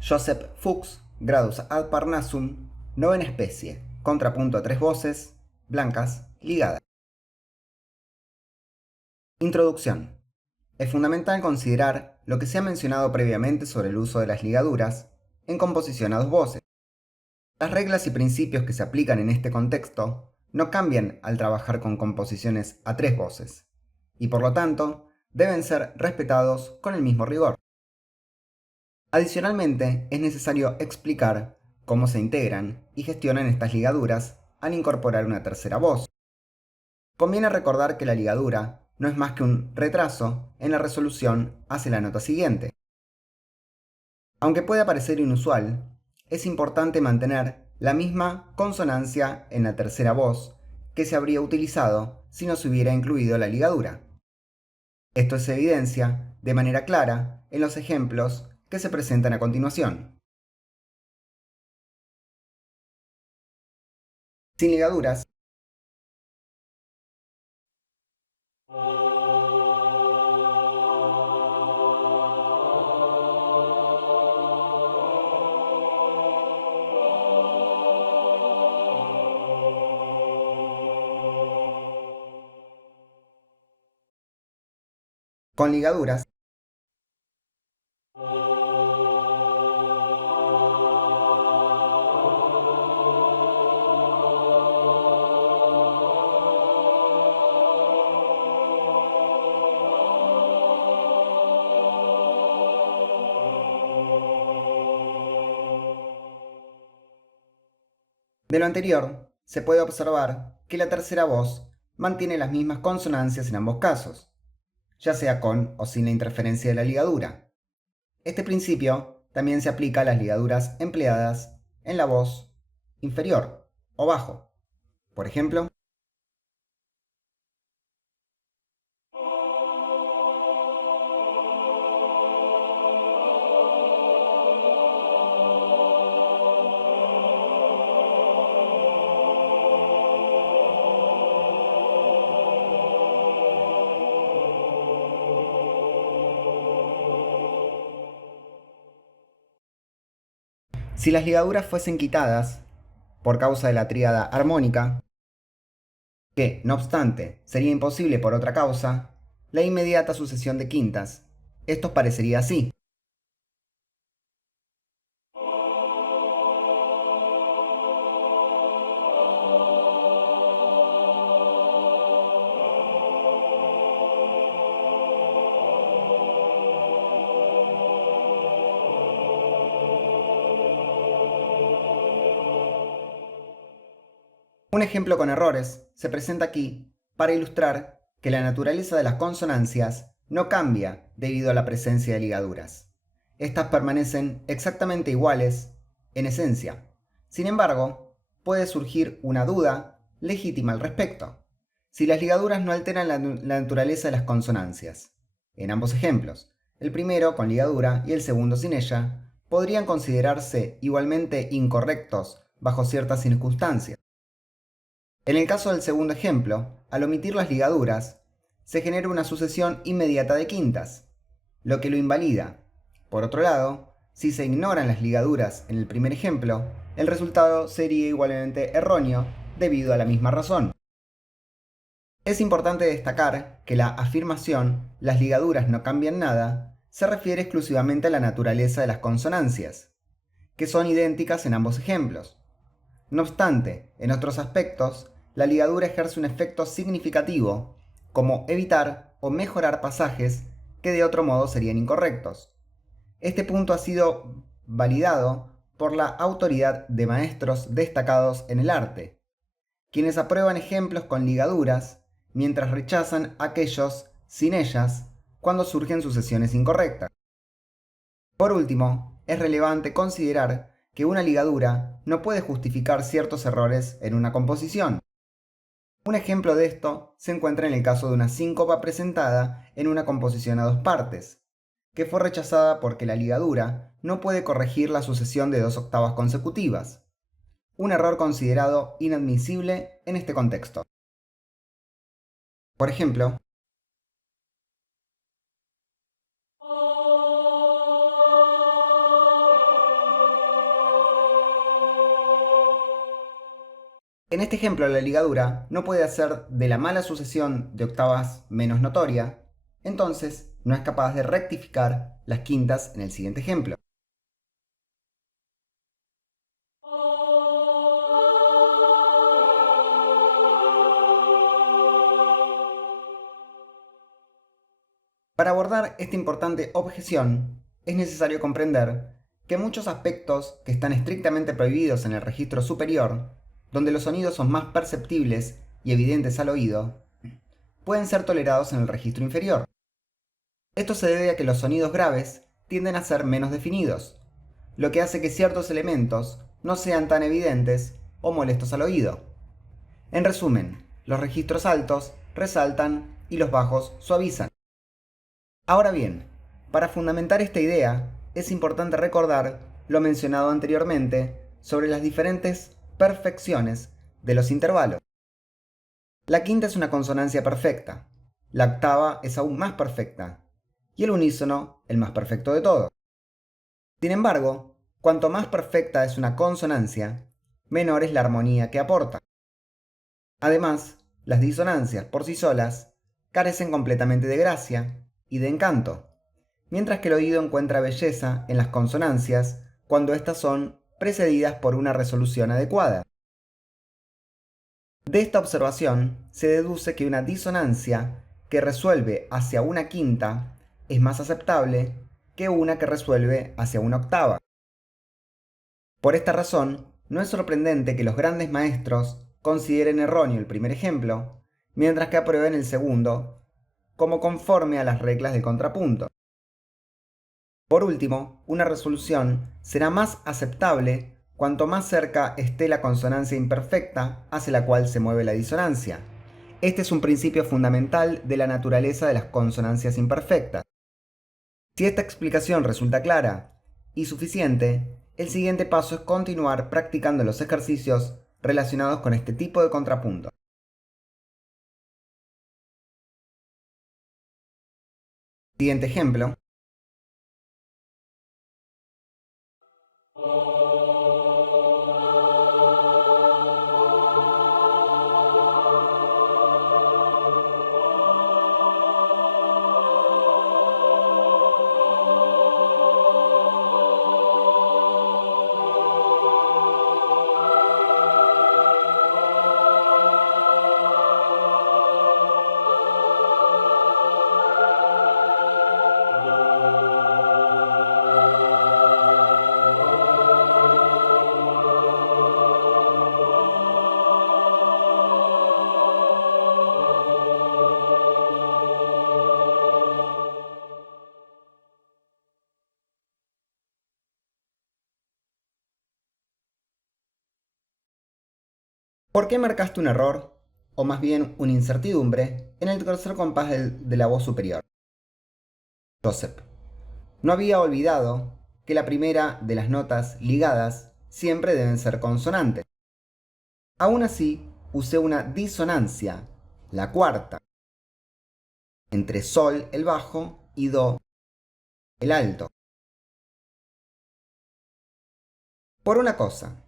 Joseph Fuchs, Gradus ad Parnassum, novena especie, contrapunto a 3 voces, blancas, ligadas. Introducción. Es fundamental considerar lo que se ha mencionado previamente sobre el uso de las ligaduras en composición a 2 voces. Las reglas y principios que se aplican en este contexto no cambian al trabajar con composiciones a 3 voces, y por lo tanto deben ser respetados con el mismo rigor. Adicionalmente, es necesario explicar cómo se integran y gestionan estas ligaduras al incorporar una tercera voz. Conviene recordar que la ligadura no es más que un retraso en la resolución hacia la nota siguiente. Aunque pueda parecer inusual, es importante mantener la misma consonancia en la tercera voz que se habría utilizado si no se hubiera incluido la ligadura. Esto se evidencia de manera clara en los ejemplos que se presentan a continuación. Sin ligaduras, con ligaduras, de lo anterior, se puede observar que la tercera voz mantiene las mismas consonancias en ambos casos, ya sea con o sin la interferencia de la ligadura. Este principio también se aplica a las ligaduras empleadas en la voz inferior o bajo. Por ejemplo, si las ligaduras fuesen quitadas por causa de la tríada armónica, que, no obstante, sería imposible por otra causa, la inmediata sucesión de quintas. Esto parecería así. Un ejemplo con errores se presenta aquí para ilustrar que la naturaleza de las consonancias no cambia debido a la presencia de ligaduras. Estas permanecen exactamente iguales en esencia. Sin embargo, puede surgir una duda legítima al respecto. Si las ligaduras no alteran la naturaleza de las consonancias. En ambos ejemplos, el primero con ligadura y el segundo sin ella, podrían considerarse igualmente incorrectos bajo ciertas circunstancias. En el caso del segundo ejemplo, al omitir las ligaduras, se genera una sucesión inmediata de quintas, lo que lo invalida. Por otro lado, si se ignoran las ligaduras en el primer ejemplo, el resultado sería igualmente erróneo debido a la misma razón. Es importante destacar que la afirmación "las ligaduras no cambian nada" se refiere exclusivamente a la naturaleza de las consonancias, que son idénticas en ambos ejemplos. No obstante, en otros aspectos, la ligadura ejerce un efecto significativo, como evitar o mejorar pasajes que de otro modo serían incorrectos. Este punto ha sido validado por la autoridad de maestros destacados en el arte, quienes aprueban ejemplos con ligaduras, mientras rechazan aquellos sin ellas cuando surgen sucesiones incorrectas. Por último, es relevante considerar que una ligadura no puede justificar ciertos errores en una composición. Un ejemplo de esto se encuentra en el caso de una síncopa presentada en una composición a 2 partes, que fue rechazada porque la ligadura no puede corregir la sucesión de 2 octavas consecutivas, un error considerado inadmisible en este contexto. Por ejemplo, En este ejemplo, la ligadura no puede hacer de la mala sucesión de octavas menos notoria, entonces no es capaz de rectificar las quintas en el siguiente ejemplo. Para abordar esta importante objeción, es necesario comprender que muchos aspectos que están estrictamente prohibidos en el registro superior, donde los sonidos son más perceptibles y evidentes al oído, pueden ser tolerados en el registro inferior. Esto se debe a que los sonidos graves tienden a ser menos definidos, lo que hace que ciertos elementos no sean tan evidentes o molestos al oído. En resumen, los registros altos resaltan y los bajos suavizan. Ahora bien, para fundamentar esta idea, es importante recordar lo mencionado anteriormente sobre las diferentes perfecciones de los intervalos. La quinta es una consonancia perfecta, la octava es aún más perfecta, y el unísono el más perfecto de todos. Sin embargo, cuanto más perfecta es una consonancia, menor es la armonía que aporta. Además, las disonancias por sí solas carecen completamente de gracia y de encanto, mientras que el oído encuentra belleza en las consonancias cuando éstas son precedidas por una resolución adecuada. De esta observación se deduce que una disonancia que resuelve hacia una quinta es más aceptable que una que resuelve hacia una octava. Por esta razón, no es sorprendente que los grandes maestros consideren erróneo el primer ejemplo, mientras que aprueben el segundo como conforme a las reglas del contrapunto. Por último, una resolución será más aceptable cuanto más cerca esté la consonancia imperfecta hacia la cual se mueve la disonancia. Este es un principio fundamental de la naturaleza de las consonancias imperfectas. Si esta explicación resulta clara y suficiente, el siguiente paso es continuar practicando los ejercicios relacionados con este tipo de contrapunto. Siguiente ejemplo. ¿Por qué marcaste un error, o más bien una incertidumbre, en el tercer compás de la voz superior? Joseph. No había olvidado que la primera de las notas ligadas siempre deben ser consonantes. Aún así, usé una disonancia, la cuarta, entre sol, el bajo, y do, el alto. Por una cosa,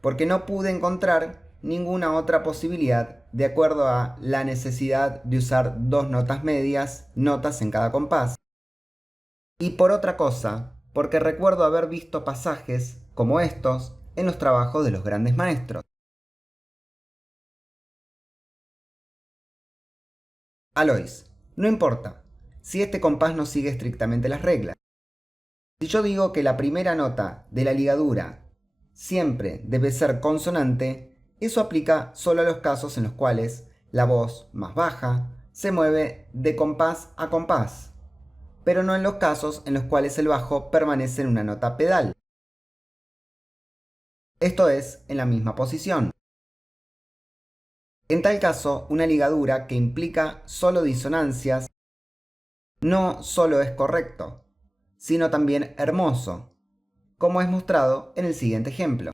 porque no pude encontrar ninguna otra posibilidad de acuerdo a la necesidad de usar dos notas medias, notas en cada compás. Y por otra cosa, porque recuerdo haber visto pasajes como estos en los trabajos de los grandes maestros. Alois, no importa si este compás no sigue estrictamente las reglas. Si yo digo que la primera nota de la ligadura siempre debe ser consonante, eso aplica solo a los casos en los cuales la voz más baja se mueve de compás a compás, pero no en los casos en los cuales el bajo permanece en una nota pedal. Esto es, en la misma posición. En tal caso, una ligadura que implica solo disonancias no solo es correcto, sino también hermoso, como es mostrado en el siguiente ejemplo.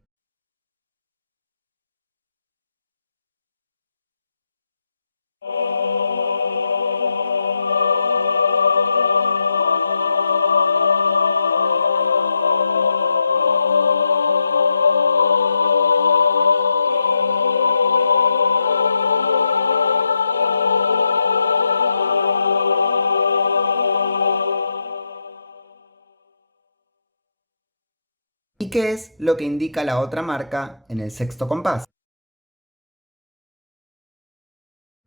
¿Y qué es lo que indica la otra marca en el sexto compás?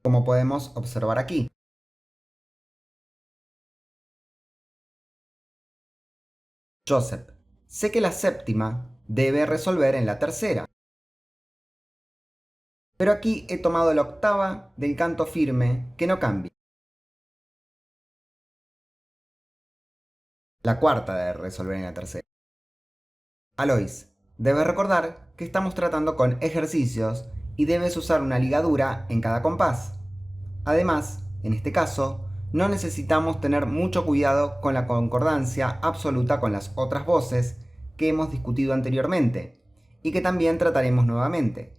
Como podemos observar aquí. Joseph, sé que la séptima debe resolver en la tercera, pero aquí he tomado la octava del canto firme que no cambia. La cuarta debe resolver en la tercera. Alois, debes recordar que estamos tratando con ejercicios y debes usar una ligadura en cada compás. Además, en este caso, no necesitamos tener mucho cuidado con la concordancia absoluta con las otras voces que hemos discutido anteriormente y que también trataremos nuevamente.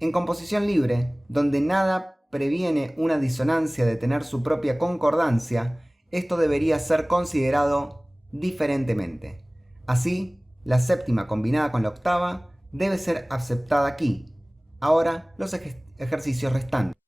En composición libre, donde nada previene una disonancia de tener su propia concordancia, esto debería ser considerado diferentemente. Así, la séptima combinada con la octava debe ser aceptada aquí. Ahora los ejercicios restantes.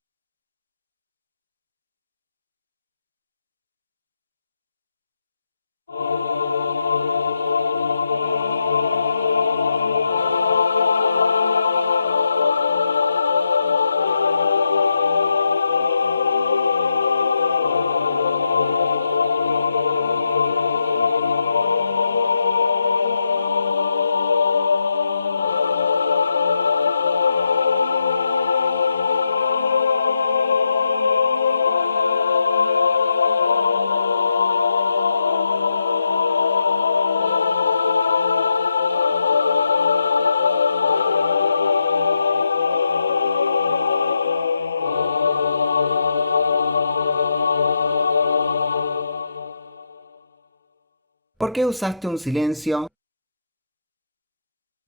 ¿Por qué usaste un silencio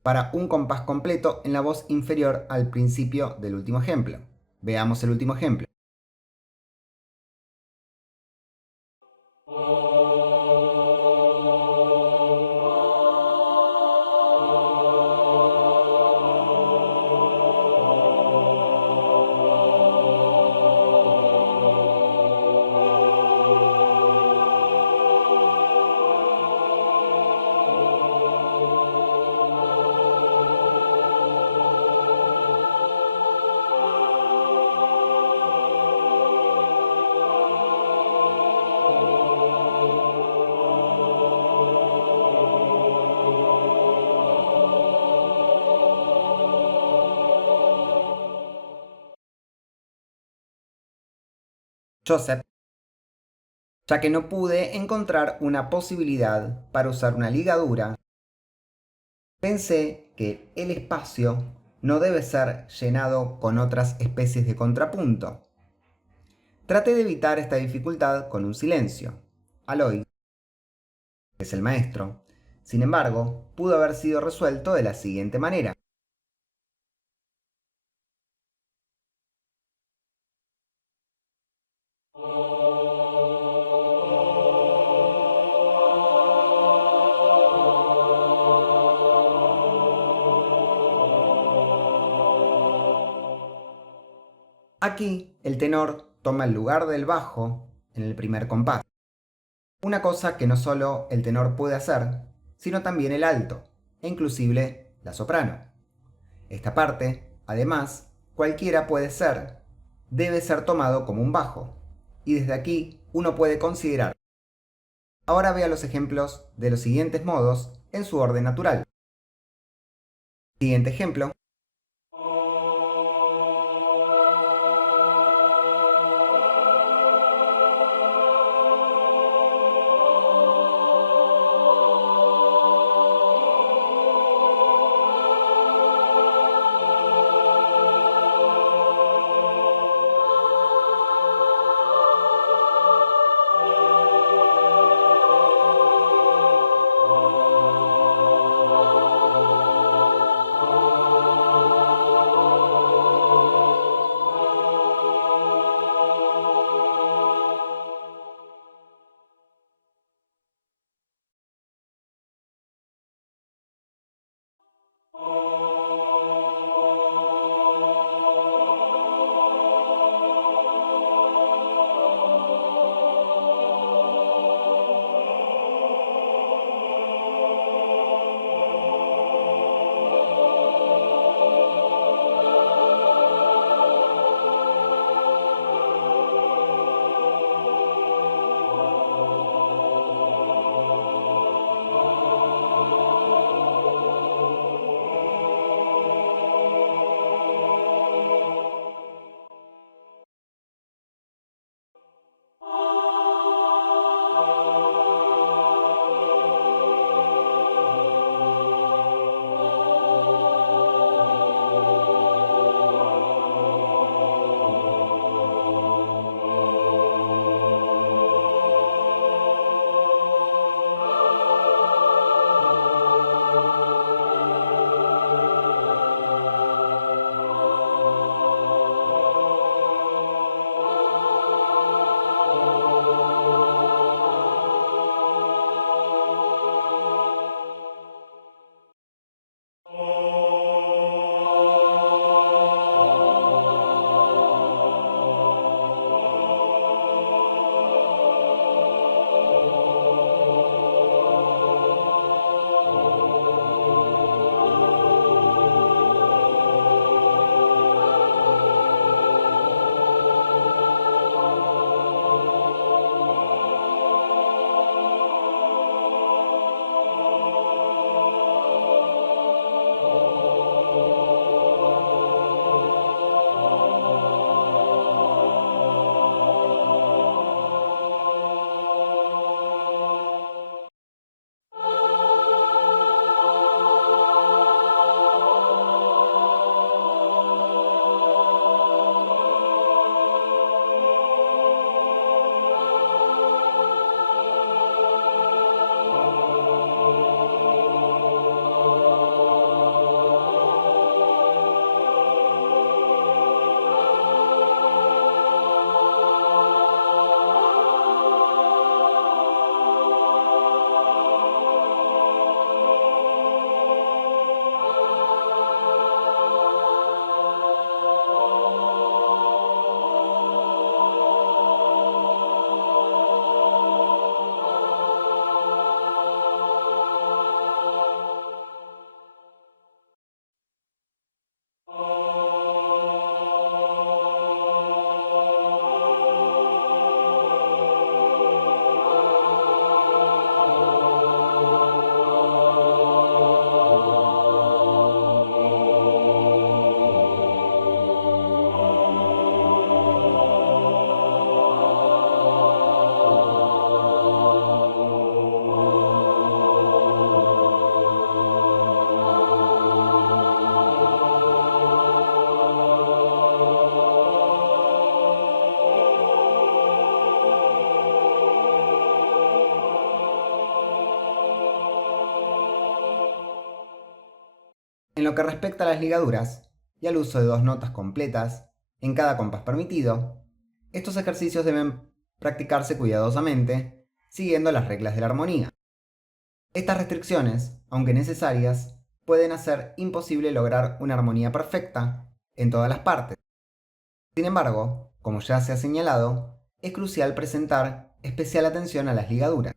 para un compás completo en la voz inferior al principio del último ejemplo? Veamos el último ejemplo. Joseph, ya que no pude encontrar una posibilidad para usar una ligadura, pensé que el espacio no debe ser llenado con otras especies de contrapunto. Traté de evitar esta dificultad con un silencio. Aloy, que es el maestro, sin embargo, pudo haber sido resuelto de la siguiente manera. Aquí el tenor toma el lugar del bajo en el primer compás. Una cosa que no solo el tenor puede hacer, sino también el alto, e inclusive la soprano. Esta parte, además, cualquiera puede ser, debe ser tomado como un bajo, y desde aquí uno puede considerar. Ahora vea los ejemplos de los siguientes modos en su orden natural. Siguiente ejemplo. En lo que respecta a las ligaduras y al uso de dos notas completas en cada compás permitido, estos ejercicios deben practicarse cuidadosamente, siguiendo las reglas de la armonía. Estas restricciones, aunque necesarias, pueden hacer imposible lograr una armonía perfecta en todas las partes. Sin embargo, como ya se ha señalado, es crucial presentar especial atención a las ligaduras.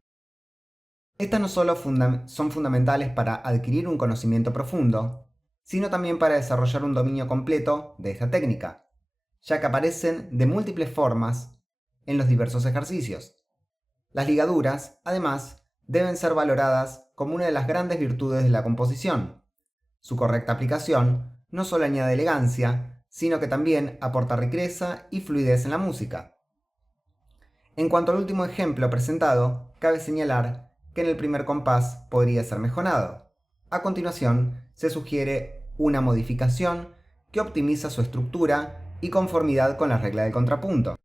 Estas no solo son fundamentales para adquirir un conocimiento profundo, sino también para desarrollar un dominio completo de esta técnica, ya que aparecen de múltiples formas en los diversos ejercicios. Las ligaduras, además, deben ser valoradas como una de las grandes virtudes de la composición. Su correcta aplicación no solo añade elegancia, sino que también aporta riqueza y fluidez en la música. En cuanto al último ejemplo presentado, cabe señalar que en el primer compás podría ser mejorado. A continuación, se sugiere una modificación que optimiza su estructura y conformidad con la regla del contrapunto.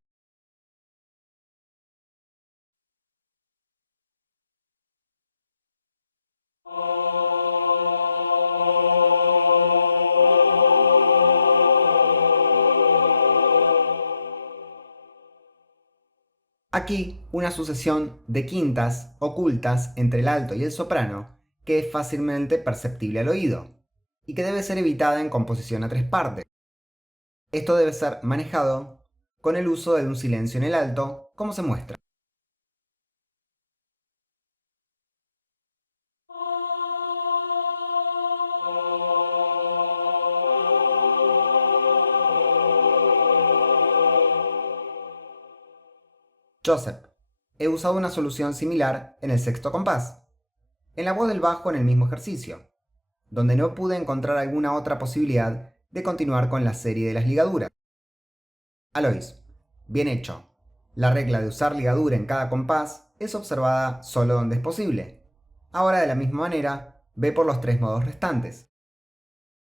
Aquí, una sucesión de quintas ocultas entre el alto y el soprano que es fácilmente perceptible al oído y que debe ser evitada en composición a tres partes. Esto debe ser manejado con el uso de un silencio en el alto, como se muestra. Joseph. He usado una solución similar en el sexto compás, en la voz del bajo en el mismo ejercicio, donde no pude encontrar alguna otra posibilidad de continuar con la serie de las ligaduras. Alois, bien hecho. La regla de usar ligadura en cada compás es observada solo donde es posible. Ahora de la misma manera, ve por los tres modos restantes.